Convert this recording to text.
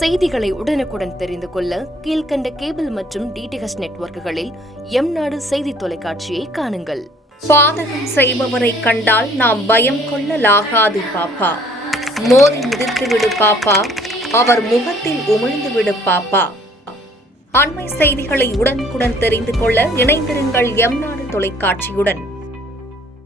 செய்திகளை உடனுக்குடன் தெரிந்து கொள்ள கீழ்கண்ட கேபிள் மற்றும் டிடிஎச் நெட்வொர்க்குகளில் எம்நாடு செய்தி தொலைக்காட்சியை காணுங்கள். பாதகம் செய்பவரை கண்டால் நாம் பயம் கொள்ளலாகாது பாப்பா. மோதி மிதித்துவிடு பாப்பா, அவர் முகத்தில் உமிழ்ந்துவிடு பாப்பா. அண்மை செய்திகளை உடனுக்குடன் தெரிந்து கொள்ள இணைந்திருங்கள் எம்நாடு தொலைக்காட்சியுடன்.